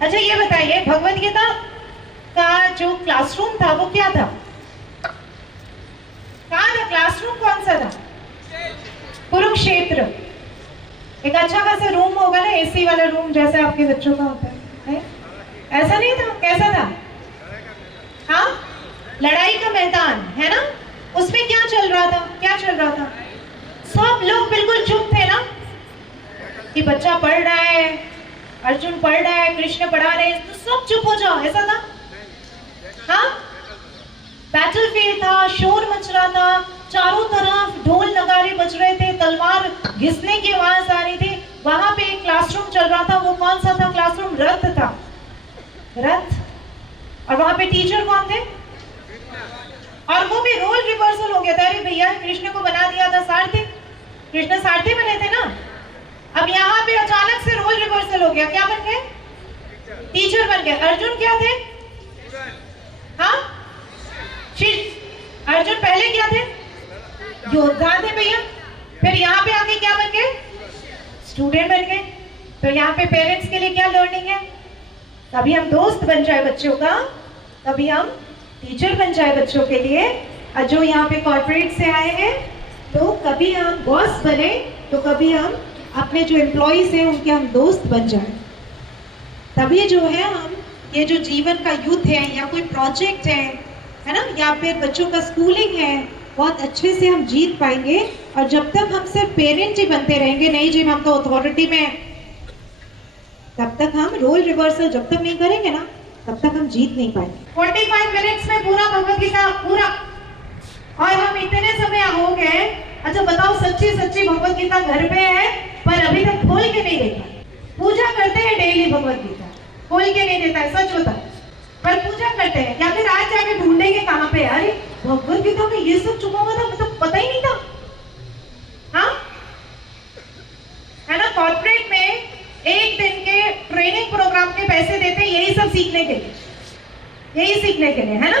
अच्छा ये बताइए, भगवद गीता का जो क्लासरूम था वो क्या था? कहाँ था क्लासरूम? कौन सा था? कुरुक्षेत्र। एक अच्छा खासा रूम होगा ना, एसी वाला रूम जैसे आपके बच्चों का होता है? ऐसा नहीं था? कैसा था? हाँ, लड़ाई का मैदान है ना। उसमें क्या चल रहा था? क्या चल रहा था? सब लोग बिल्कुल चुप थे ना, कि बच्चा पढ़ रहा है, अर्जुन पढ़ रहा है, कृष्ण पढ़ा रहे हैं, तो सब चुप हो जाओ, ऐसा था? हाँ, बैटलफील्ड था, शोर मच रहा था, चारों तरफ ढोल नगारे बज रहे थे, तलवार घिसने की आवाज आ रही थी। वहां पे एक क्लासरूम चल रहा था, वो कौन सा था क्लासरूम? रथ था, रथ। और वहां पे टीचर कौन थे? और वो भी रोल रिवर्सल हो गया था। अरे भैया, कृष्ण को बना दिया था सारथी, कृष्ण सारथी बने थे ना। अब यहाँ पे अचानक से रोल रिवर्सल हो गया, क्या बन गए? टीचर बन गए। अर्जुन क्या थे? हाँ, अर्जुन पहले क्या थे? योद्धा थे भैया। फिर यहाँ पे आके क्या बन गए? स्टूडेंट बन गए। तो यहाँ पे पेरेंट्स के लिए क्या लर्निंग है? कभी हम दोस्त बन जाए बच्चों का, कभी हम टीचर बन जाए बच्चों के लिए। और जो यहाँ पे कॉर्पोरेट से आए हैं, तो कभी हम बॉस बने, तो कभी हम अपने जो एम्प्लॉइज हैं उनके हम दोस्त बन जाए। तभी जो है हम ये जो जीवन का युद्ध है या कोई प्रोजेक्ट है ना, या फिर बच्चों का स्कूलिंग है, बहुत अच्छे से हम जीत पाएंगे। और जब तक हम सिर्फ पेरेंट ही बनते रहेंगे, नहीं जी हम तो अथॉरिटी में, तब तक हम रोल रिवर्सल जब तक नहीं करेंगे ना, तब तक हम जीत नहीं पाएंगे। 45 मिनट्स में पूरा भगवद गीता पूरा, और हम इतने समय हो गए। अच्छा बताओ, सच्ची सच्ची भगवद गीता घर पे है पर अभी तक खोल के नहीं देखा। पूजा करते हैं डेली, भगवद गीता खोल के नहीं देता है, सच होता है, पर पूजा करते हैं। या फिर आज जाके ढूंढेंगे कहाँ पे, अरे भगवद गीता में ये सब छुपा हुआ था, मतलब पता ही नहीं था। हाँ, है ना। कॉर्पोरेट में एक दिन के ट्रेनिंग प्रोग्राम के पैसे देते हैं यही सब सीखने के लिए, यही सीखने के लिए, है ना।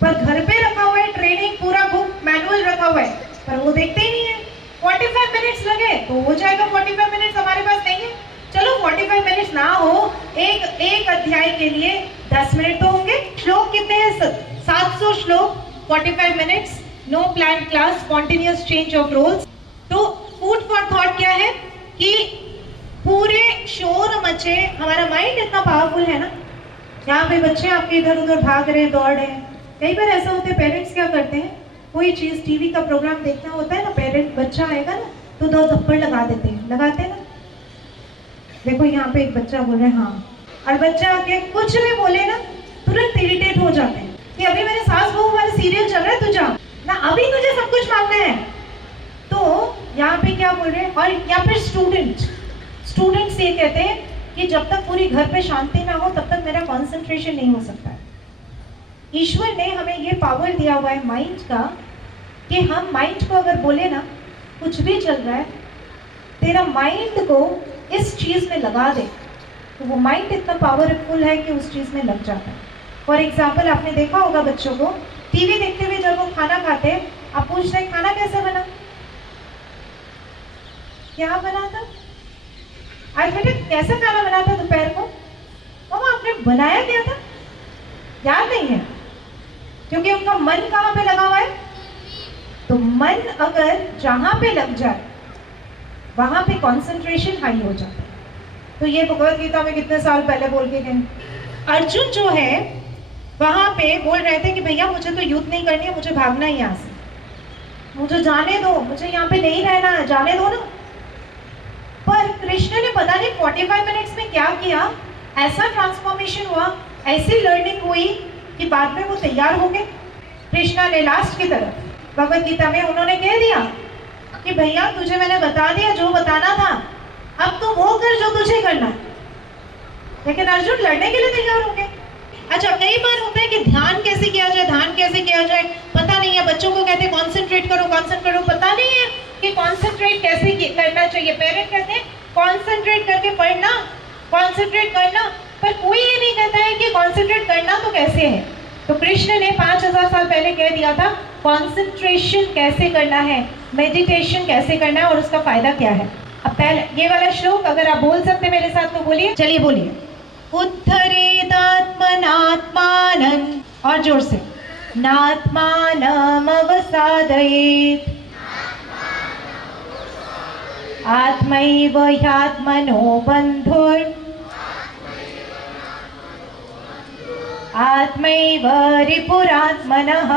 पर घर पे रखा हुआ है ट्रेनिंग, पूरा बुक मैनुअल रखा हुआ है, पर वो देखते ही नहीं है। 45 मिनट्स लगे तो हो जाएगा, 45 मिनट्स हमारे पास नहीं है। चलो 45 मिनट्स ना हो, एक अध्याय के लिए 10 मिनट तो होंगे। श्लोक कितने हैं? 700 श्लोक, 45 minutes, no plan class, continuous change of roles. तो फूड फॉर थॉट क्या है कि पूरे शोर मचे, हमारा माइंड इतना पावरफुल है ना। यहाँ पे बच्चे आपके इधर उधर भाग रहे हैं, दौड़ रहे हैं। कई बार ऐसा होता है, पेरेंट्स क्या करते हैं, कोई चीज टीवी का प्रोग्राम देखना होता है ना, पेरेंट बच्चा आएगा ना तो 2 थप्पड़ लगा देते हैं, लगाते हैं ना। देखो यहाँ पे एक बच्चा बोल रहा है हाँ, और बच्चा आके कुछ भी बोले ना तुरंत इरिटेट हो जाते हैं कि अभी मेरे सास बहू वाला सीरियल चल रहा है, तू जा ना, अभी तुझे सब कुछ मांगना है। तो यहाँ पे क्या बोल रहे हैं। और या फिर स्टूडेंट्स ये कहते हैं कि जब तक पूरी घर पे शांति ना हो तब तक मेरा कंसंट्रेशन नहीं हो सकता है। ईश्वर ने हमें ये पावर दिया हुआ है माइंड का, कि हम माइंड को अगर बोले ना कुछ भी चल रहा है, तेरा माइंड को इस चीज में लगा दे, तो वो माइंड इतना पावरफुल है कि उस चीज में लग जाता है। फॉर एग्जाम्पल, आपने देखा होगा बच्चों को टीवी देखते हुए जब वो खाना खाते हैं, आप पूछ रहे खाना कैसा बना, क्या बना था आज बेटा, कैसा खाना बना था दोपहर को, मामा आपने बनाया क्या था, याद नहीं है, क्योंकि उनका मन कहाँ पे लगा हुआ है। तो मन अगर जहां पे लग जाए वहां पे कंसंट्रेशन हाई हो जाता है। तो ये भगवद गीता में कितने साल पहले बोल के गए। अर्जुन जो है वहां पे बोल रहे थे कि भैया मुझे तो युद्ध नहीं करनी है, मुझे भागना है यहाँ से, मुझे जाने दो, मुझे यहाँ पे नहीं रहना है, जाने दो ना। पर कृष्ण ने पता नहीं 45 मिनट्स में क्या किया, ऐसा ट्रांसफॉर्मेशन हुआ, ऐसी लर्निंग हुई कि बाद में वो तैयार हो गए। कृष्णा ने लास्ट की तरफ भगवद गीता में उन्होंने कह दिया कि भैया तुझे मैंने बता दिया जो बताना था, अब तू वो कर जो तुझे करना। लेकिन अर्जुन लड़ने के लिए तैयार हो गए। अच्छा, कई बार होता है कि ध्यान कैसे किया जाए, ध्यान कैसे किया जाए पता नहीं है। बच्चों को कहते हैं कॉन्सेंट्रेट करो, कॉन्सेंट्रेट करो, पता नहीं है कि कॉन्सेंट्रेट कैसे करना चाहिए। पेरेंट कहते हैं कॉन्सेंट्रेट करके पढ़ना, कॉन्सेंट्रेट करना, पर कोई ये नहीं कहता है कि कॉन्सेंट्रेट करना तो कैसे है। तो कृष्ण ने 5000 साल पहले कह दिया था कॉन्सेंट्रेशन कैसे करना है, मेडिटेशन कैसे करना है और उसका फायदा क्या है। अब पहले ये वाला श्लोक अगर आप बोल सकते मेरे साथ तो बोलिए, चलिए बोलिए। उद्धरेदात्मनात्मानं, और जोर से, नात्मानम् अवसादयेत्, आत्मैव ह्यात्मनो बन्धुर्, आत्मैव रिपुरात्मनः।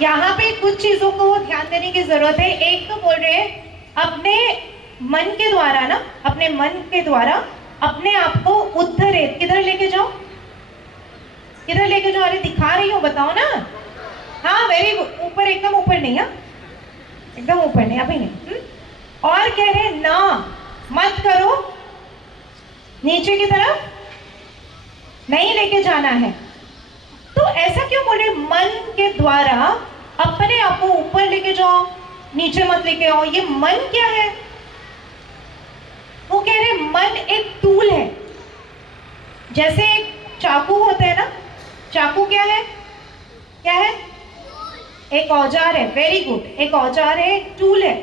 यहाँ पे कुछ चीजों को ध्यान देने की जरूरत है। एक तो बोल रहे हैं अपने मन के द्वारा ना, अपने मन के द्वारा अपने आप को उद्धरेत, किधर लेके जाओ, किधर लेके जाओ, अरे दिखा रही हूँ बताओ ना, हाँ वेरी गुड, ऊपर एकदम ऊपर नहीं, हाँ एकदम ऊपर नहीं, अभी नहीं। और कह रहे ना मत करो, नीचे की तरफ नहीं लेके जाना है। तो ऐसा क्यों बोले, मन के द्वारा अपने आप को ऊपर लेके जाओ, नीचे मत लेके आओ, ये मन क्या है? वो कह रहे मन एक टूल है, जैसे एक चाकू होता है ना, चाकू क्या है, क्या है? एक औजार है, वेरी गुड, एक औजार है, एक टूल है।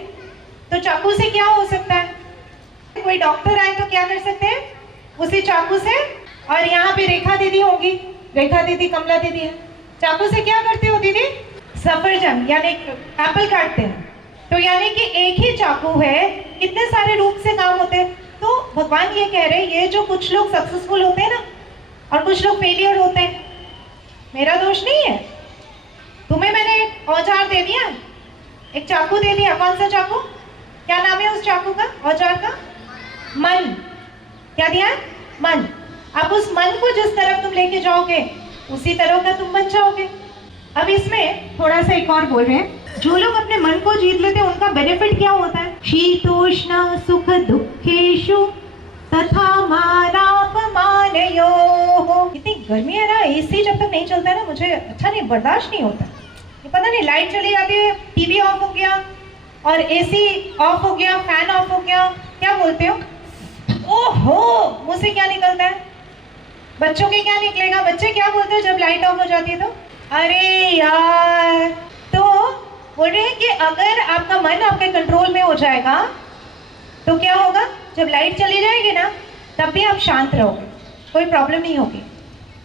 तो चाकू से क्या हो सकता है? कोई डॉक्टर आए तो क्या कर सकते हैं उसी चाकू से? और यहाँ पे रेखा दीदी होगी, रेखा दीदी, कमला दीदी है, चाकू से क्या करते हो दीदी? सफरजन यानी एप्पल काटते हैं। तो यानी कि एक ही चाकू है, कितने सारे रूप से काम होते हैं। तो भगवान ये कह रहे हैं, ये जो कुछ लोग सक्सेसफुल होते हैं ना और कुछ लोग फेलियर होते हैं, मेरा दोष नहीं है। तुम्हें मैंने एक औजार दे दिया, एक चाकू दे दिया, कौन सा चाकू, क्या नाम है उस चाकू का, औजार का? मन। क्या दिया? मन। अब उस मन को जिस तरफ तुम लेके जाओगे उसी तरह का तुम बन जाओगे। अब इसमें थोड़ा सा एक और बोल रहे हैं, जो लोग अपने मन को जीत लेते हैं उनका बेनिफिट क्या होता है? शीतोष्ण सुख दुखेषु तथा मानापमानयोः। इतनी गर्मी है ना, एसी जब तक नहीं चलता है ना मुझे अच्छा नहीं, बर्दाश्त नहीं होता। ये पता नहीं, लाइट चली जाती है, टीवी ऑफ हो गया और एसी ऑफ हो गया, फैन ऑफ हो गया, क्या बोलते हो? ओहो, मुझसे क्या निकलता है? बच्चों के क्या निकलेगा? बच्चे क्या बोलते हैं जब लाइट ऑफ हो जाती है तो? अरे यार। तो बोल रहे हैं कि अगर आपका मन आपके कंट्रोल में हो जाएगा तो क्या होगा? जब लाइट चली जाएगी ना तब भी आप शांत रहोगे, कोई प्रॉब्लम नहीं होगी।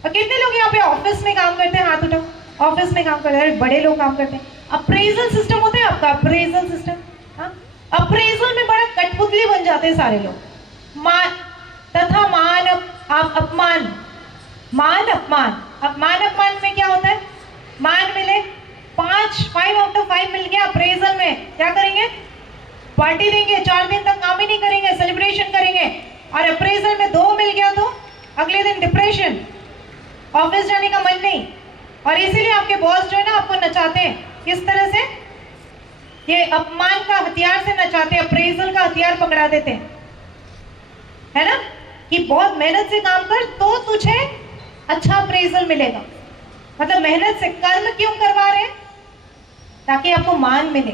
और कितने लोग यहाँ पे ऑफिस में काम करते हैं? हाथ उठाओ। ऑफिस में काम करते हैं, बड़े लोग काम करते हैं। अप्रेजल सिस्टम होता है आपका, अप्रेजल सिस्टम। हाँ, अप्रेजल में बड़ा कठपुतली बन जाते हैं सारे लोग। मान तथा मान अपमान, मान अपमान, अपमान अपमान में क्या होता है? मान मिले 5 आउट ऑफ 5 मिल गया अप्रेजल में, क्या करेंगे? पार्टी देंगे, 4 दिन तक काम ही नहीं करेंगे, सेलिब्रेशन करेंगे। और अप्रेजल में 2 मिल गया तो अगले दिन डिप्रेशन, ऑफिस जाने का मन नहीं। और इसीलिए आपके बॉस जो है ना आपको नचाते हैं, किस तरह से? ये अपमान का हथियार से नचाते हैं, अप्रेजल का हथियार पकड़ा देते हैं, है ना, कि बहुत मेहनत से काम कर तो तुझे अच्छा अप्रेजल मिलेगा। मतलब मेहनत से कर्म क्यों करवा रहे हैं? ताकि आपको मान मिले।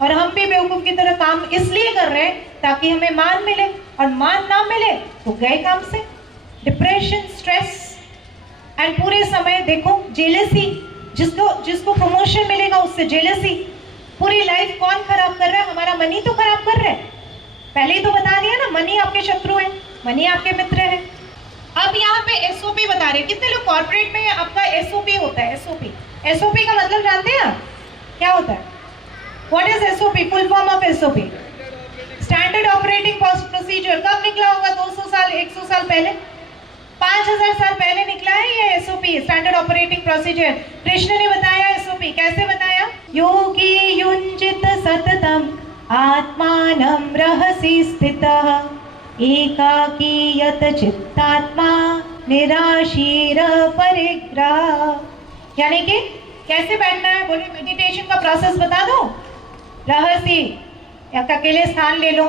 और हम भी बेवकूफ की तरह काम इसलिए कर रहे हैं ताकि हमें मान मिले, और मान ना मिले तो गए काम से। डिप्रेशन, स्ट्रेस, एंड पूरे समय देखो जेलसी, जिसको प्रमोशन मिलेगा उससे जेलसी। पूरी लाइफ कौन खराब कर रहा है? हमारा मन ही तो खराब कर रहा है। पहले ही तो बता दिया ना, मन ही आपके शत्रु है, मन ही आपके मित्र है। अब यहाँ पे एसओपी बता रहे हैं। कितने लोग कॉर्पोरेट में आपका एसओपी होता है? एसओपी, एसओपी का मतलब जानते हैं आप क्या होता है? What is SOP? Full form of SOP, standard operating procedure. कब निकला होगा? 200 साल, 100 साल पहले, 5000 साल पहले निकला है ये SOP, standard operating procedure. Krishna ने बताया एसओपी, कैसे बताया? योगी युञ्जित सततम आत्मानं रहसि स्थितः एकाकी यत चित्तात्मा निराशीर परिग्रह। यानी कि कैसे बैठना है? बोले मेडिटेशन का प्रोसेस बता दो। रहसी, अकेले स्थान ले लो।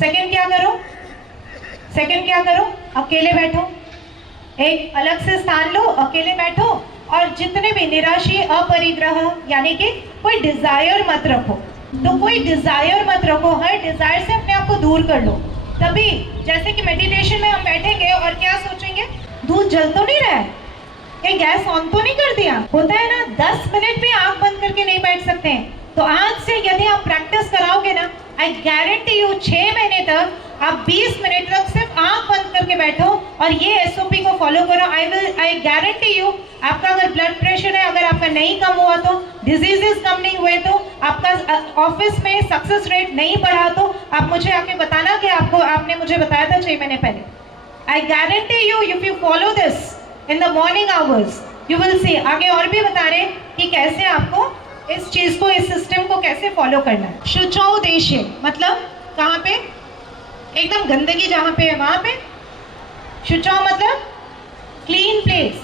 सेकंड क्या करो? सेकंड क्या करो? अकेले बैठो, एक अलग से स्थान लो, अकेले बैठो। और जितने भी निराशी, अपरिग्रह, यानी कि कोई डिजायर मत रखो। तो कोई डिजायर मत रखो, हर डिजायर से अपने आप को दूर कर लो। तभी जैसे कि मेडिटेशन में हम बैठेंगे और क्या सोचेंगे? दूध जल तो नहीं रहा है, ये गैस ऑन तो नहीं कर दिया? होता है ना, 10 मिनट भी आंख बंद करके नहीं बैठ सकते हैं। तो आज से यदि आप प्रैक्टिस कराओगे ना, आई गारंटी यू 6 महीने तक आप 20 मिनट तक सिर्फ आंख बंद करके बैठो और ये एसओपी को फॉलो करो। आई गारंटी यू, आपका अगर ब्लड प्रेशर है, अगर आपका नहीं कम हुआ तो, डिजीजेस कम नहीं हुए तो, आपका ऑफिस में सक्सेस रेट नहीं बढ़ा तो आप मुझे आके बताना कि आपने मुझे बताया था 6 महीने पहले। I guarantee you, if you follow this in the morning hours, you will see. आगे और भी बता रहे कि कैसे आपको इस चीज को, इस सिस्टम को कैसे फॉलो करना है। शुचौ देशे मतलब कहाँ पे? एकदम गंदगी जहाँ पे है वहां पे। शुचौ मतलब क्लीन प्लेस,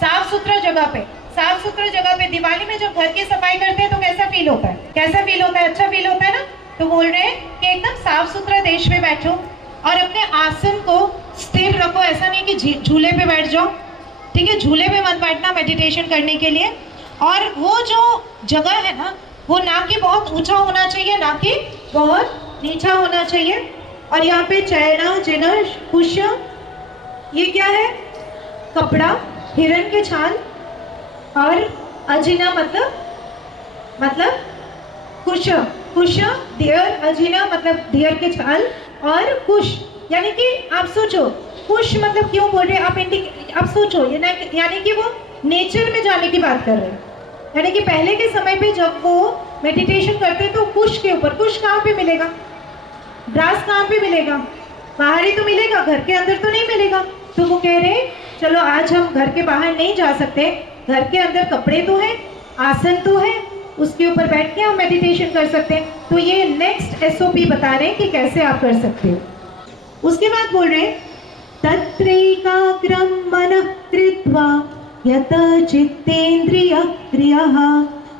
साफ सुथरा जगह पे। साफ सुथरा जगह पे दिवाली में जब घर की सफाई करते हैं तो कैसा फील होता है? कैसा फील होता है? अच्छा फील होता है ना। तो बोल रहे हैं कि एकदम साफ सुथरा देश में बैठो और अपने आसन को स्थिर रखो। ऐसा नहीं कि झूले पे बैठ जाओ, ठीक है? झूले पे मत बैठना मेडिटेशन करने के लिए। और वो जो जगह है ना, वो ना कि बहुत ऊंचा होना चाहिए, ना कि बहुत नीचा होना चाहिए। और यहाँ पे चैना जिना कुश, ये क्या है? कपड़ा, हिरण के छाल। और अजिना मतलब कुश, कुश देयर, अजिना मतलब देयर के छाल। और कुश यानी कि आप सोचो, कुश मतलब क्यों बोल रहे हैं आप सोचो, यानी कि वो नेचर में जाने की बात कर रहे हैं। यानी कि पहले के समय पे जब वो मेडिटेशन करते तो कुश के ऊपर, कुश कहाँ पे मिलेगा? ग्रास कहाँ पे मिलेगा? बाहर ही तो मिलेगा, घर के अंदर तो नहीं मिलेगा। तो वो कह रहे चलो आज हम घर के बाहर नहीं जा सकते, घर के अंदर कपड़े तो है, आसन तो है, उसके ऊपर बैठ के हम मेडिटेशन कर सकते हैं। तो ये नेक्स्ट एसओपी बता रहे हैं कि कैसे आप कर सकते हो। उसके बाद बोल रहे हैं तत्रैकाग्रं मनः कृत्वा यत चित्तेन्द्रिय क्रियः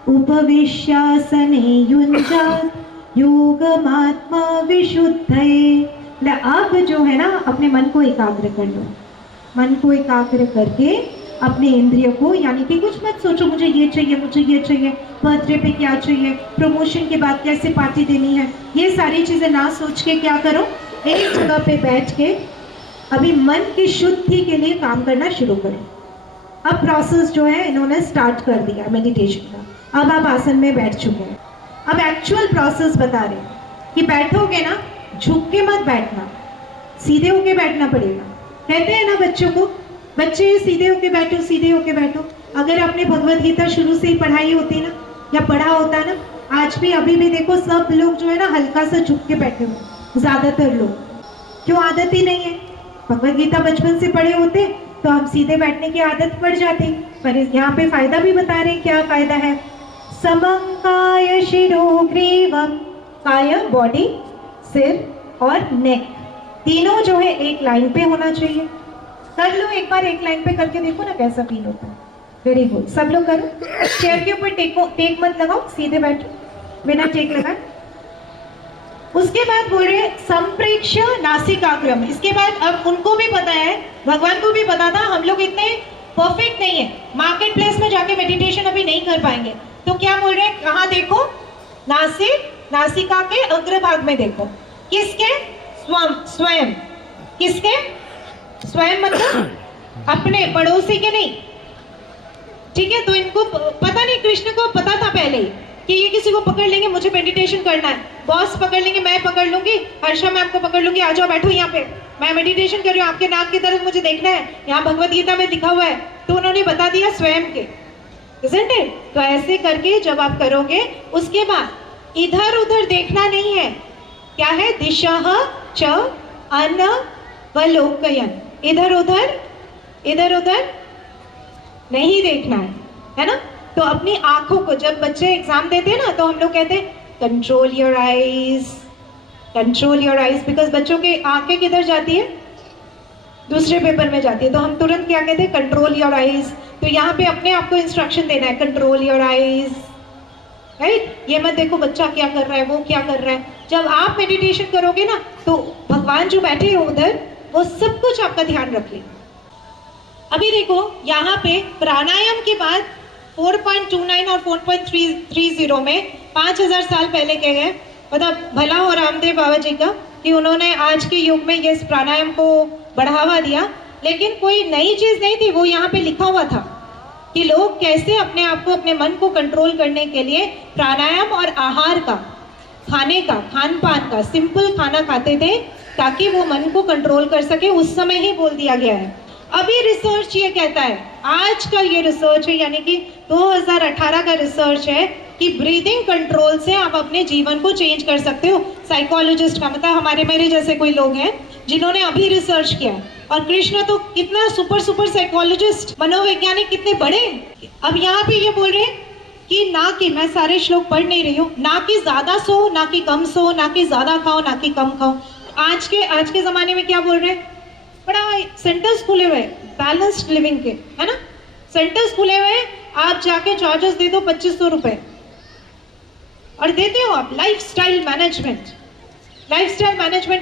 उपविश्यासने युञ्जात् योगमात्मा विशुद्धये। अब जो है ना, अपने मन को एकाग्र कर लो। मन को एकाग्र करके अपने इंद्रिय को, यानी कि कुछ मत सोचो मुझे ये चाहिए, मुझे ये चाहिए, बर्थडे पे क्या चाहिए, प्रमोशन के बाद कैसे पार्टी देनी है, ये सारी चीजें ना सोच के क्या करो, एक जगह पे बैठ के अभी मन की शुद्धि के लिए काम करना शुरू करो। अब प्रोसेस जो है इन्होंने स्टार्ट कर दिया मेडिटेशन का। अब आप आसन में बैठ चुके हैं। अब एक्चुअल प्रोसेस बता रहे हैं कि बैठोगे ना, झुक के मत बैठना, सीधे होके बैठना पड़ेगा। कहते हैं ना बच्चों को, बच्चे सीधे होके बैठो, सीधे होके बैठो। अगर आपने भगवत गीता शुरू से ही पढ़ाई होती ना, या पढ़ा होता ना, आज भी अभी भी देखो सब लोग जो है ना हल्का सा झुक के बैठे हुए, ज्यादातर लोग। क्यों? आदत ही नहीं है। भगवत गीता बचपन से पढ़े होते तो हम सीधे बैठने की आदत पड़ जाती। पर यहाँ पे फायदा भी बता रहे हैं, क्या फायदा है? समं काय शिरो ग्रीवम, काय बॉडी, सिर और नेक, तीनों जो है एक लाइन पे होना चाहिए। कर लो एक बार, एक लाइन पे करके देखो ना कैसा फील होता है। वेरी गुड, सब लोग करो। चेयर के ऊपर टेक मत लगाओ, सीधे बैठो बिना टेक लगाए। उसके बाद बोल रहे संप्रेक्ष्य नासिकाग्रम। इसके बाद अब उनको भी पता है, भगवान को भी पता था, हम लोग इतने परफेक्ट नहीं है, मार्केट प्लेस में जाके मेडिटेशन अभी नहीं कर पाएंगे। तो क्या बोल रहे हैं? कहाँ देखो? नासिक, नासिका के अग्रभाग में देखो। किसके? स्वयं। किसके? स्वयं मतलब अपने, पड़ोसी के नहीं, ठीक है? तो इनको पता नहीं, कृष्ण को पता था पहले ही कि ये किसी को पकड़ लेंगे, मुझे मेडिटेशन करना है, बॉस पकड़ लेंगे, मैं पकड़ लूंगी, हर्षा मैम को पकड़ लूंगी, आ जाओ बैठो यहाँ पे, मैं मेडिटेशन कर रही हूँ, आपके नाक की तरफ मुझे देखना है, यहाँ भगवत गीता में लिखा हुआ है। तो उन्होंने बता दिया स्वयं के, isn't it? तो ऐसे करके जब आप करोगे, उसके बाद इधर उधर देखना नहीं है। क्या है? दिशा च अनवलोकयन, इधर उधर नहीं देखना है ना? तो अपनी आंखों को, जब बच्चे एग्जाम देते हैं ना, तो हम लोग कहते हैं control your eyes, control your eyes, because बच्चों की आंखें किधर जाती है? दूसरे पेपर में जाती है। तो हम तुरंत क्या कहते हैं? Control your eyes. तो यहाँ पे अपने आप को इंस्ट्रक्शन देना है, कंट्रोल योर आईज, राइट? ये मत देखो बच्चा क्या कर रहा है, वो क्या कर रहा है। जब आप मेडिटेशन करोगे ना, तो भगवान जो बैठे हो उधर, वो सब कुछ आपका ध्यान रख लेंगे। अभी देखो यहाँ पे प्राणायाम के बाद 4.29 और 4.30 में 5000 साल पहले कह गए, मतलब भला हो रामदेव बाबा जी का कि उन्होंने आज के युग में ये प्राणायाम को बढ़ावा दिया। लेकिन कोई नई चीज नहीं थी, वो यहाँ पे लिखा हुआ था कि लोग कैसे अपने आप को, अपने मन को कंट्रोल करने के लिए प्राणायाम और आहार का, खाने का, खान पान का, सिंपल खाना खाते थे, ताकि वो मन को कंट्रोल कर सके, उस समय ही बोल दिया गया है। अभी रिसर्च ये कहता है, आज का ये रिसर्च है, यानी कि 2018 का रिसर्च है कि ब्रीदिंग कंट्रोल से आप अपने जीवन को चेंज कर सकते हो। साइकोलॉजिस्ट का मतलब हमारे मेरे जैसे कोई लोग हैं जिन्होंने अभी रिसर्च किया है। और कृष्ण तो कितना सुपर साइकोलॉजिस्ट, मनोवैज्ञानिक कितने बड़े। अब यहाँ पे ये बोल रहे हैं कि ना कि, मैं सारे श्लोक पढ़ नहीं रही हूँ, ना कि ज्यादा सो, ना कि कम सो, ना कि ज्यादा खाओ, ना कि कम खाओ। आज के जमाने में क्या बोल रहे हैं, बड़ा सेंटर्स खुले हुए बैलेंस्ड लिविंग के, है ना, सेंटर्स खुले हुए। आप जाके चार्जेस दे दो 2500 रुपए और देते हो आप लाइफस्टाइल मैनेजमेंट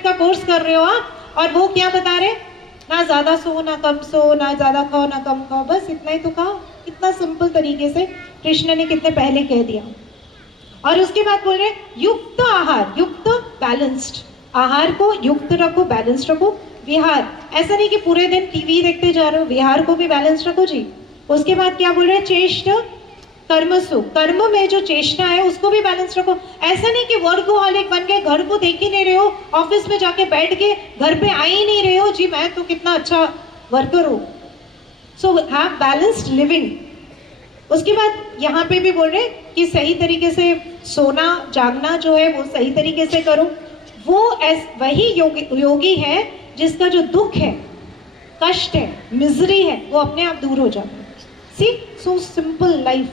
का कोर्स कर रहे हो आप, और वो क्या बता रहे, ना ज्यादा सो, ना कम सो, ना ज्यादा खाओ, ना कम खाओ, बस इतना ही तो खाओ। इतना सिंपल तरीके से कृष्ण ने कितने पहले कह दिया। और उसके बाद बोल रहे युक्त आहार, युक्त बैलेंस्ड आहार को युक्त रखो, बैलेंस्ड रखो। विहार, ऐसा नहीं कि पूरे दिन टीवी देखते जा रहे हो, विहार को भी बैलेंस रखो जी। उसके बाद क्या बोल रहे हैं, चेष्ट कर्मसु, कर्म में जो चेष्टा है उसको भी बैलेंस रखो। ऐसा नहीं कि वर्कहोलिक बन के घर को देख ही नहीं रहे हो, ऑफिस में जाके बैठ के घर पे आ ही नहीं रहे हो, जी मैं तो कितना अच्छा वर्कर हूँ। So have balanced living. उसके बाद यहाँ पे भी बोल रहे हैं कि सही तरीके से सोना जागना जो है वो सही तरीके से करो। वो वही योगी है जिसका जो दुख है, कष्ट है, मिजरी है, वो अपने आप दूर हो जाता है। सी, सो सिंपल लाइफ।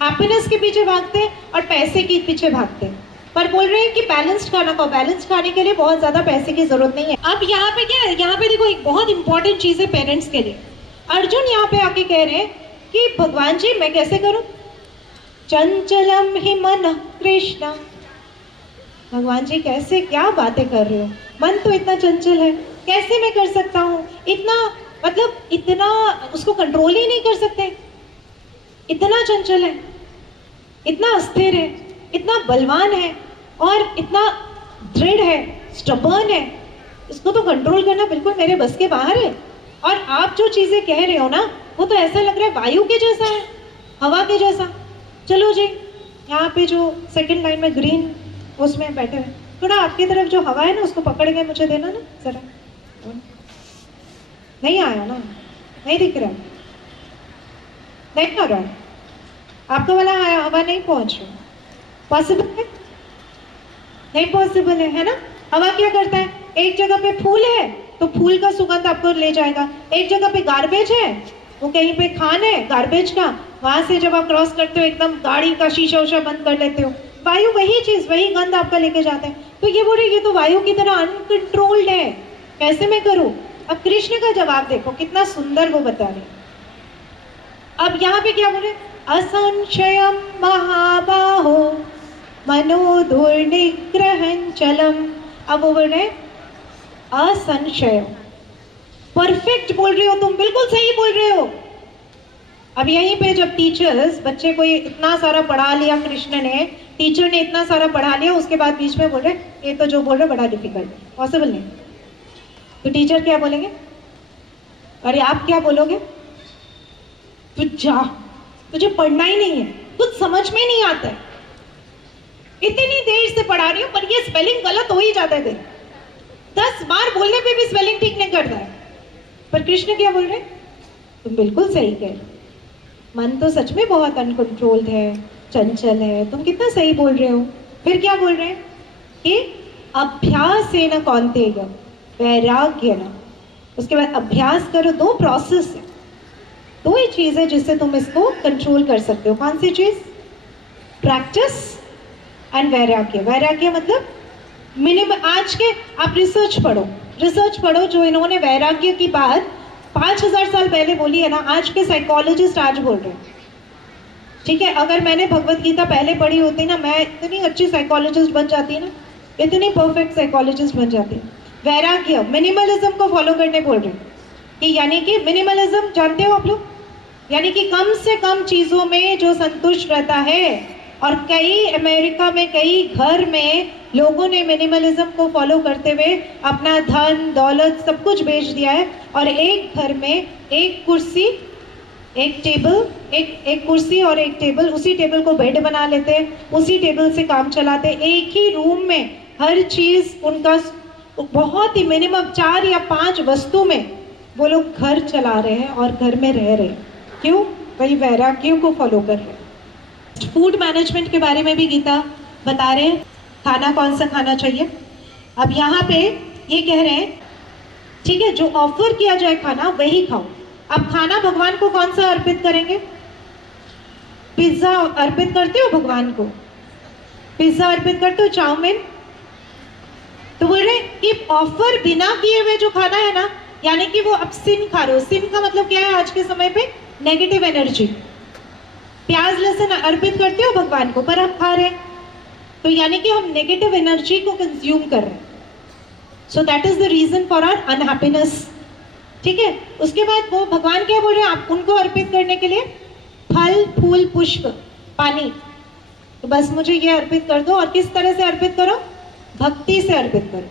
हैप्पीनेस के पीछे भागते हैं और पैसे के पीछे भागते हैं, पर बोल रहे हैं कि बैलेंस्ड खाना खाओ। बैलेंस्ड खाने के लिए बहुत ज्यादा पैसे की जरूरत नहीं है। अब यहाँ पे क्या है, यहाँ पे देखो एक बहुत इंपॉर्टेंट चीज है पेरेंट्स के लिए। अर्जुन यहाँ पे आके कह रहे हैं कि भगवान जी मैं कैसे करूं, चंचलम ही मन कृष्ण। भगवान जी कैसे, क्या बातें कर रहे हो, मन तो इतना चंचल है, कैसे मैं कर सकता हूँ इतना, मतलब इतना उसको कंट्रोल ही नहीं कर सकते, इतना चंचल है, इतना अस्थिर है, इतना बलवान है और इतना दृढ़ है, स्टबर्न है, इसको तो कंट्रोल करना बिल्कुल मेरे बस के बाहर है। और आप जो चीजें कह रहे हो ना, वो तो ऐसा लग रहा है वायु के जैसा है, हवा के जैसा। चलो जी, यहाँ पे जो सेकंड लाइन में ग्रीन उसमें बैठे हुए, थोड़ा आपकी तरफ जो हवा है ना उसको पकड़ के मुझे देना ना जरा। नहीं आया ना, नहीं दिख रहा, नहीं आ रहा, आपका वाला हवा नहीं पहुंच रहा। पॉसिबल है? नहीं पॉसिबल है ना। हवा क्या करता है, एक जगह पे फूल है तो फूल का सुगंध आपको ले जाएगा, एक जगह पे गार्बेज है, वो कहीं पे खान है गार्बेज का, वहां से जब आप क्रॉस करते हो एकदम गाड़ी का शीशा उशा बंद कर लेते हो, वायु वही चीज, वही गंध आपका लेके जाता है। तो ये बोले ये तो वायु की तरह अनकंट्रोल्ड है, कैसे मैं करूं। अब कृष्ण का जवाब देखो कितना सुंदर वो बता रहे। अब यहाँ पे क्या बोले, असंशयम महाबाहो मनो दुर्निग्रहं चलम। अब वो बोल रहे असंशय, परफेक्ट बोल रहे हो तुम, बिल्कुल सही बोल रहे हो। अब यहीं पे जब टीचर्स बच्चे को इतना सारा पढ़ा लिया, कृष्ण ने, टीचर ने इतना सारा पढ़ा लिया, उसके बाद बीच में बोल रहे ये तो जो बोल रहे बड़ा डिफिकल्ट, पॉसिबल नहीं। तो टीचर क्या बोलेंगे, अरे आप क्या बोलोगे, तू जा, तुझे पढ़ना ही नहीं है, कुछ समझ में नहीं आता है, इतनी देर से पढ़ा रही हूँ पर ये स्पेलिंग गलत हो ही जाते थे, 10 बार बोलने पे भी स्पेलिंग ठीक नहीं करता है। पर कृष्ण क्या बोल रहे, तुम बिल्कुल सही कह रहे, मन तो सच में बहुत अनकंट्रोल्ड है, चंचल है, तुम कितना सही बोल रहे हो। फिर क्या बोल रहे हैं कि अभ्यासेन कौन्तेय वैराग्येन, उसके बाद अभ्यास करो। 2 प्रोसेस है, 2 ही चीज है जिससे तुम इसको कंट्रोल कर सकते हो। कौन सी चीज, प्रैक्टिस एंड वैराग्य। वैराग्य मतलब मिनिमम, आज के आप रिसर्च पढ़ो जो इन्होंने वैराग्य की बात 5000 साल पहले बोली है ना, आज के साइकोलॉजिस्ट आज बोल रहे हैं। ठीक है, अगर मैंने भगवत गीता पहले पढ़ी होती ना, मैं इतनी अच्छी साइकोलॉजिस्ट बन जाती ना, इतनी परफेक्ट साइकोलॉजिस्ट बन जाती। वैराग्य, मिनिमलिज्म को फॉलो करने बोल रहे हैं कि, यानी कि मिनिमलिज्म जानते हो आप लोग, यानी कि कम से कम चीजों में जो संतुष्ट रहता है। और कई अमेरिका में कई घर में लोगों ने मिनिमलिज्म को फॉलो करते हुए अपना धन दौलत सब कुछ बेच दिया है, और एक घर में एक कुर्सी एक टेबल, एक कुर्सी और एक टेबल, उसी टेबल को बेड बना लेते हैं, उसी टेबल से काम चलाते हैं, एक ही रूम में हर चीज उनका बहुत ही मिनिमम 4 या 5 वस्तु में वो लोग घर चला रहे हैं और घर में रह रहे हैं। क्यों? वही वैराग्यों को फॉलो कर रहे हैं। फूड मैनेजमेंट के बारे में भी गीता बता रहे हैं, खाना कौन सा खाना चाहिए। अब यहाँ पे ये कह रहे हैं, ठीक है, जो ऑफर किया जाए खाना वही खाओ। अब खाना भगवान को कौन सा अर्पित करेंगे? पिज्जा अर्पित करते हो भगवान को? पिज्जा अर्पित करते हो? चाउमीन? तो बोल रहे कि ऑफर बिना किए हुए जो खाना है ना, यानी कि वो अब सिन खा रहे हो। सिन का मतलब क्या है आज के समय पे? Negative energy. प्याज लहसुन अर्पित करते हो भगवान को, पर हम खा रहे हैं, तो यानी कि हम नेगेटिव एनर्जी को कंज्यूम कर रहे हैं। So that is the reason for our unhappiness. ठीक है, उसके बाद वो भगवान क्या बोल रहे हैं आप उनको अर्पित करने के लिए? फल फूल पुष्प पानी। तो बस मुझे ये अर्पित कर दो। और किस तरह से अर्पित करो? भक्ति से अर्पित करो।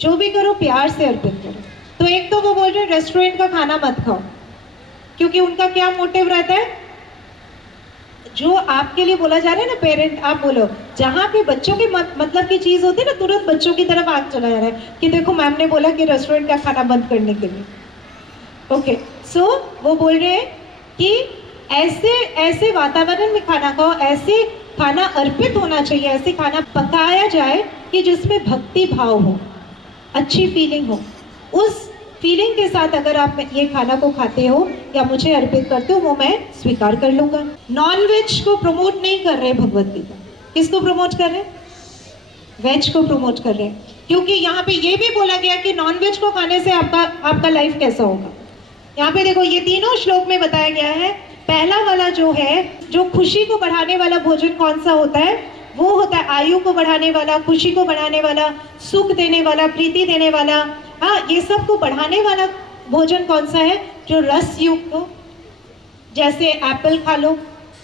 जो भी करो प्यार से अर्पित करो। तो एक तो वो बोल रहे हैं रेस्टोरेंट का खाना मत खाओ, क्योंकि उनका क्या मोटिव रहता है? जो आपके लिए बोला जा रहा है ना, पेरेंट आप बोलो, जहाँ पे बच्चों की मतलब की चीज होती है ना, तुरंत बच्चों की तरफ आग चला जा रहा है कि देखो मैम ने बोला कि रेस्टोरेंट का खाना बंद करने के लिए। ओके, सो वो बोल रहे हैं कि ऐसे ऐसे वातावरण में खाना खाओ, ऐसे खाना अर्पित होना चाहिए, ऐसे खाना पकाया जाए कि जिसमें भक्ति भाव हो, अच्छी फीलिंग हो। उस फीलिंग के साथ अगर आप ये खाना को खाते हो या मुझे अर्पित करते हो, वो मैं स्वीकार कर लूंगा। नॉन वेज को प्रमोट नहीं कर रहे भगवत गीता। किसको प्रमोट कर रहे हैं? वेज को प्रमोट कर रहे हैं, क्योंकि यहाँ पे ये भी बोला गया कि नॉन वेज को खाने से आपका लाइफ कैसा होगा। यहाँ पे देखो, ये तीनों श्लोक में बताया गया है। पहला वाला जो है, जो खुशी को बढ़ाने वाला भोजन कौन सा होता है? वो होता है आयु को बढ़ाने वाला, खुशी को बढ़ाने वाला, सुख देने वाला, प्रीति देने वाला। हाँ, ये सब को बढ़ाने वाला भोजन कौन सा है? जो रस युक्त हो, जैसे एप्पल खा लो,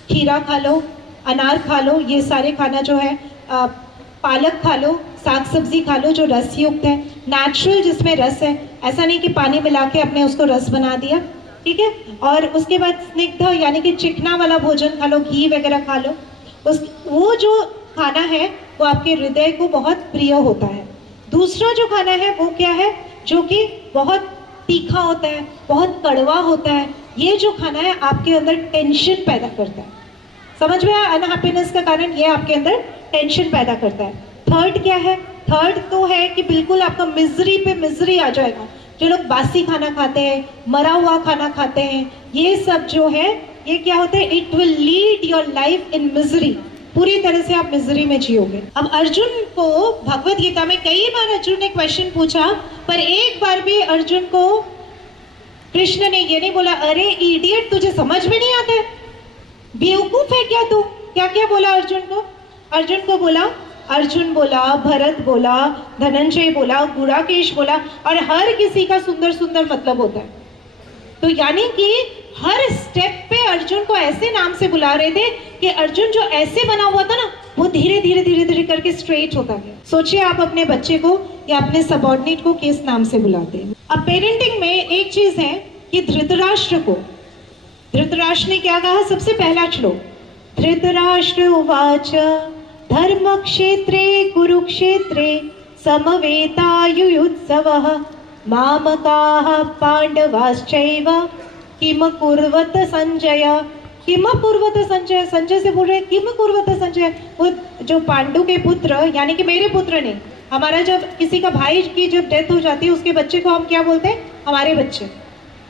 खीरा खा लो, अनार खा लो, ये सारे खाना जो है, पालक खा लो, साग सब्जी खा लो जो रस युक्त है, नेचुरल जिसमें रस है। ऐसा नहीं कि पानी मिला के आपने उसको रस बना दिया। ठीक है, और उसके बाद स्निग्ध यानी कि चिकना वाला भोजन खा लो, घी वगैरह खा लो। वो जो खाना है वो आपके हृदय को बहुत प्रिय होता है। दूसरा जो खाना है वो क्या है? जो कि बहुत तीखा होता है, बहुत कड़वा होता है। ये जो खाना है आपके अंदर टेंशन पैदा करता है। समझ में आया? अनहैप्पीनेस का कारण ये आपके अंदर टेंशन पैदा करता है। थर्ड क्या है? थर्ड तो है कि बिल्कुल आपका मिजरी पे मिजरी आ जाएगा। जो लोग बासी खाना खाते हैं, मरा हुआ खाना खाते हैं, ये सब जो है ये क्या होता है? It will lead your life in misery. पूरी तरह से आप मिजरी में जियोगे। अब अर्जुन को भगवत गीता में कई बार अर्जुन ने क्वेश्चन पूछा, पर एक बार भी अर्जुन को कृष्ण ने ये नहीं बोला अरे इडियट तुझे समझ में नहीं आता है, बेवकूफ है क्या तू। क्या क्या बोला अर्जुन को? अर्जुन को बोला, अर्जुन बोला, भरत बोला, धनंजय बोला, गुड़ाकेश बोला, और हर किसी का सुंदर सुंदर मतलब होता है। तो यानी कि हर स्टेप पे अर्जुन को ऐसे नाम से बुला रहे थे कि अर्जुन जो ऐसे बना हुआ था ना, वो धीरे धीरे धीरे धीरे करके स्ट्रेट होता गया। सोचिए आप अपने बच्चे को या अपने सबऑर्डिनेट को किस नाम से बुलाते हैं। अब पेरेंटिंग में एक चीज है कि धृतराष्ट्र को, धृतराष्ट्र ने क्या कहा? सबसे पहला श्लोक, धृतराष्ट्र उवाच धर्म क्षेत्रे कुरुक्षेत्रे समवेतायुयुत्सवः मामकाः पांडवाश्चैव किम कुर्वत संजय। किम कुर्वत संजय, संजय से बोल रहे हैं किम कुर्वत संजय। वो जो पांडु के पुत्र, यानी कि मेरे पुत्र ने, हमारा जब किसी का भाई की जब डेथ हो जाती है उसके बच्चे को हम क्या बोलते हैं? हमारे बच्चे।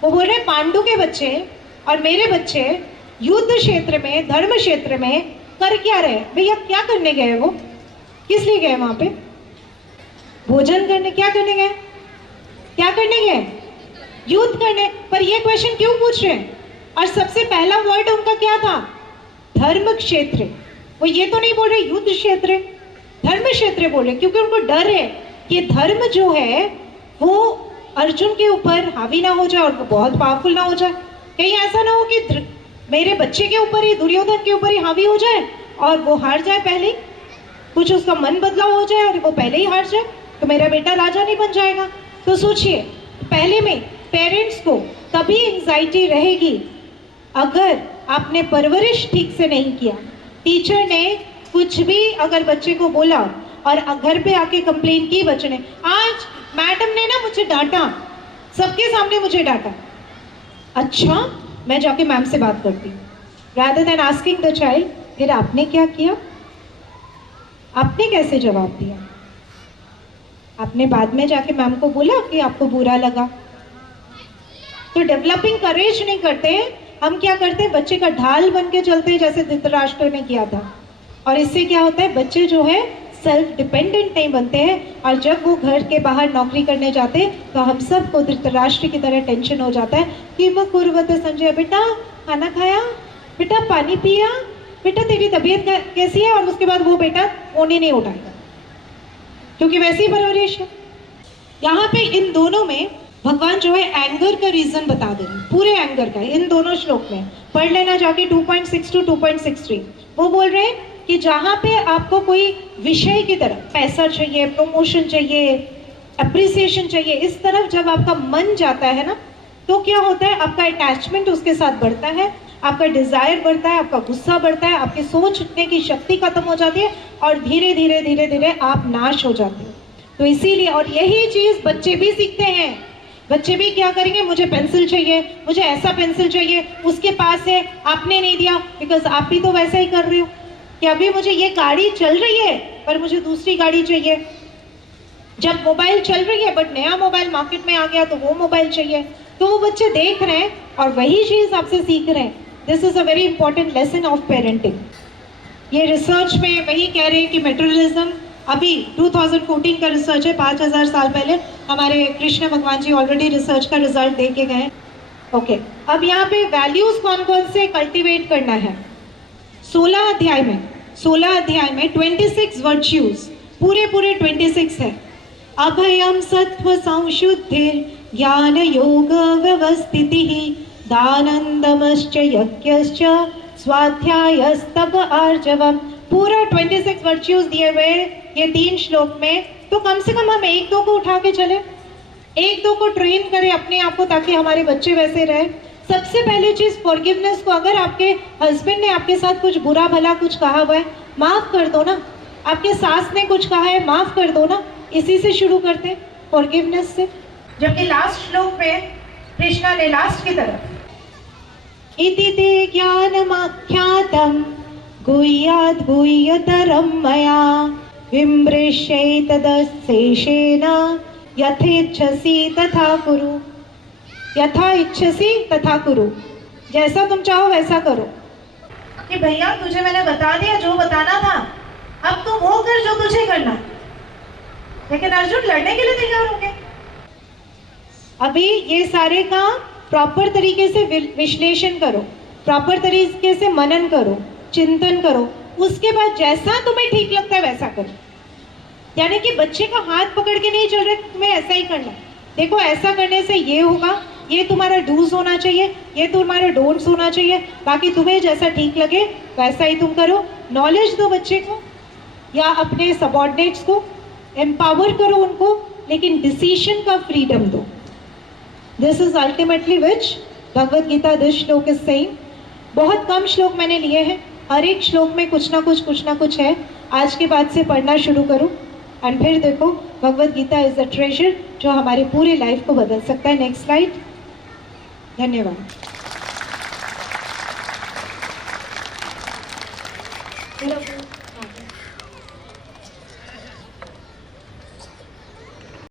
वो बोल रहे हैं पांडु के बच्चे और मेरे बच्चे युद्ध क्षेत्र में, धर्म क्षेत्र में कर क्या रहे? भैया क्या करने गए? वो किस लिए गए वहां पे? भोजन करने। क्या करने गए? क्या करने गए? युद्ध करने। पर ये क्वेश्चन क्यों पूछ रहे हैं? और सबसे पहला वर्ड उनका क्या था? धर्म क्षेत्र। वो ये तो नहीं बोल रहे युद्ध क्षेत्र, धर्म क्षेत्र बोल रहे, क्योंकि उनको डर है कि धर्म जो है वो अर्जुन के ऊपर हावी ना हो जाए और वो बहुत पावरफुल ना हो जाए। कहीं ऐसा ना हो कि मेरे बच्चे के ऊपर ही, दुर्योधन के ऊपर ही हावी हो जाए और वो हार जाए पहले, कुछ उसका मन बदलाव हो जाए और वो पहले ही हार जाए, तो मेरा बेटा राजा नहीं बन जाएगा। तो सोचिए, पहले में पेरेंट्स को तभी एंजाइटी रहेगी अगर आपने परवरिश ठीक से नहीं किया। टीचर ने कुछ भी अगर बच्चे को बोला और घर पे आके कंप्लेन की बच्चे ने। आज मैडम ने ना मुझे डांटा, सबके सामने मुझे डांटा। अच्छा, मैं जाके मैम से बात करती हूँ। Rather than asking the child, फिर आपने क्या किया, आपने कैसे जवाब दिया? आपने बाद में जाके मैम को बोला कि आपको बुरा लगा? तो डेवलपिंग करेज नहीं करते हैं हम, क्या करते हैं, बच्चे का ढाल बन के चलते हैं, जैसे धृतराष्ट्र ने किया था। और इससे क्या होता है, बच्चे जो है सेल्फ डिपेंडेंट नहीं बनते हैं, और जब वो घर के बाहर नौकरी करने जाते हैं तो हम सबको धृतराष्ट्र की तरह टेंशन हो जाता है कि वो कुर्वत संजय, बेटा खाना खाया, बेटा पानी पिया, बेटा तेरी तबीयत कैसी है? और उसके बाद वो बेटा फोन ही नहीं उठाएगा, क्योंकि वैसी परवरिश है। यहाँ पे इन दोनों में भगवान जो है एंगर का रीजन बता दे रहे हैं, पूरे एंगर का, इन दोनों श्लोक में पढ़ लेना जाके 2.6 to 2.63। वो बोल रहे हैं कि जहाँ पे आपको कोई विषय की तरफ पैसा चाहिए, प्रमोशन चाहिए, अप्रिसिएशन चाहिए, इस तरफ जब आपका मन जाता है ना, तो क्या होता है, आपका अटैचमेंट उसके साथ बढ़ता है, आपका डिजायर बढ़ता है, आपका गुस्सा बढ़ता है, आपकी सोचने की शक्ति खत्म हो जाती है, और धीरे धीरे धीरे धीरे आप नाश हो जाते हो। तो इसीलिए, और यही चीज बच्चे भी सीखते हैं। बच्चे भी क्या करेंगे, मुझे पेंसिल चाहिए, मुझे ऐसा पेंसिल चाहिए, उसके पास है, आपने नहीं दिया, बिकॉज आप भी तो वैसा ही कर रहे हो कि अभी मुझे ये गाड़ी चल रही है पर मुझे दूसरी गाड़ी चाहिए। जब मोबाइल चल रही है बट नया मोबाइल मार्केट में आ गया तो वो मोबाइल चाहिए। तो वो बच्चे देख रहे हैं और वही चीज आपसे सीख रहे हैं। This is a very important lesson of parenting. ये रिसर्च में वही कह रहे हैं कि मेटेरियलिज्म अभी 2014 का रिसर्च है, 5000 साल पहले हमारे कृष्ण भगवान जी ऑलरेडी रिसर्च का रिजल्ट दे के गए। ओके, अब यहाँ पे वैल्यूज कौन कौन से कल्टीवेट करना है। 16 अध्याय में 26 वर्च्यूज, पूरे 26 है। अभयम सत्व संशुद्धिर ज्ञान योग व्यवस्थितिः दानंदमश्च यज्ञश्च स्वाध्यायस्तप आर्जवम, पूरा 26 वर्च्यूज दिए हुए ये 3 श्लोक में। तो कम से कम हम 1-2 को उठा के चले, 1-2 को ट्रेन करें अपने आप को, ताकि हमारे बच्चे वैसे रहे। सबसे पहली चीज फॉरगिवनेस को, अगर आपके हस्बैंड ने आपके साथ कुछ बुरा भला कुछ कहा हुआ है, माफ कर दो ना। आपके सास ने कुछ कहा है, माफ कर दो ना। इसी से शुरू करते हैं, फॉरगिवनेस से। जबकि लास्ट श्लोक में कृष्णा ने लास्ट की तरफ इति ते ज्ञानमाख्यातम गुह्याद् गुह्यतरं मया विमृश्यैतदशेषेण यथेच्छसि तथा कुरु। यथा इच्छसि तथा कुरु, जैसा तुम चाहो वैसा करो। कि भैया तुझे मैंने बता दिया जो बताना था, अब तुम वो कर जो तुझे करना। लेकिन अर्जुन लड़ने के लिए तैयार हो गए। अभी ये सारे का प्रॉपर तरीके से विश्लेषण करो, प्रॉपर तरीके से मनन करो, चिंतन करो, उसके बाद जैसा तुम्हें ठीक लगता है वैसा करो। यानी कि बच्चे का हाथ पकड़ के नहीं चल रहे, तुम्हें ऐसा ही करना। देखो ऐसा करने से ये होगा, ये तुम्हारा डूज होना चाहिए, ये तुम्हारा डोंट्स होना चाहिए, बाकी तुम्हें जैसा ठीक लगे वैसा ही तुम करो। नॉलेज दो बच्चे को या अपने सबऑर्डिनेट्स को, एम्पावर करो उनको, लेकिन डिसीजन का फ्रीडम दो। This is ultimately which Bhagavad Gita this shloka is saying. बहुत कम श्लोक मैंने लिए हैं, हर एक श्लोक में कुछ ना कुछ है। आज के बाद से पढ़ना शुरू करो एंड फिर देखो Bhagavad Gita is a treasure जो हमारे पूरे लाइफ को बदल सकता है। Next slide. धन्यवाद।